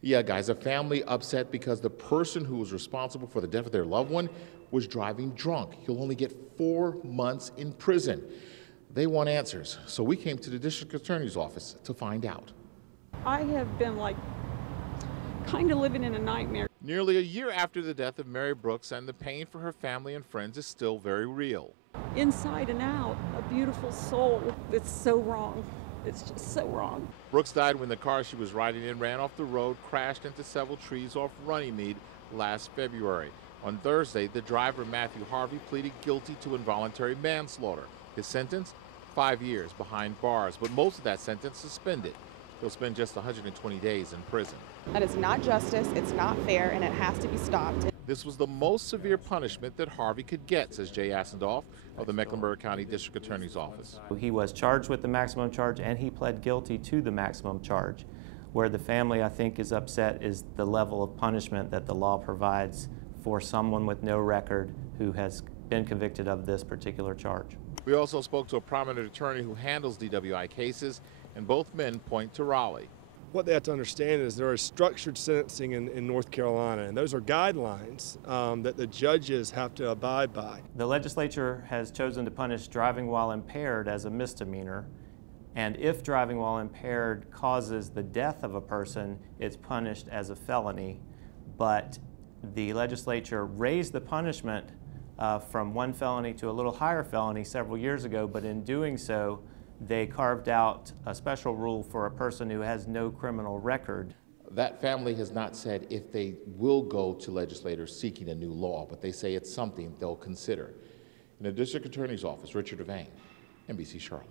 Yeah, guys, a family upset because the person who was responsible for the death of their loved one was driving drunk. He'll only get 4 months in prison. They want answers, so we came to the district attorney's office to find out. I have been kind of living in a nightmare. Nearly a year after the death of Mary Brooks, and the pain for her family and friends is still very real. Inside and out, a beautiful soul. It's so wrong. It's just so wrong. Brooks died when the car she was riding in ran off the road, crashed into several trees off Runnymede last February. On Thursday, the driver, Matthew Harvey, pleaded guilty to involuntary manslaughter. His sentence? 5 years behind bars, but most of that sentence suspended. He'll spend just 120 days in prison. That is not justice, it's not fair, and it has to be stopped. This was the most severe punishment that Harvey could get, says Jay Assendoff of the Mecklenburg County District Attorney's Office. He was charged with the maximum charge, and he pled guilty to the maximum charge. Where the family, I think, is upset is the level of punishment that the law provides for someone with no record who has been convicted of this particular charge. We also spoke to a prominent attorney who handles DWI cases, and both men point to Raleigh. What they have to understand is there is structured sentencing in North Carolina, and those are guidelines that the judges have to abide by. The legislature has chosen to punish driving while impaired as a misdemeanor, and if driving while impaired causes the death of a person, it's punished as a felony. But the legislature raised the punishment from one felony to a little higher felony several years ago, but in doing so, they carved out a special rule for a person who has no criminal record. That family has not said if they will go to legislators seeking a new law, but they say it's something they'll consider. In the district attorney's office, Richard Devane, NBC Charlotte.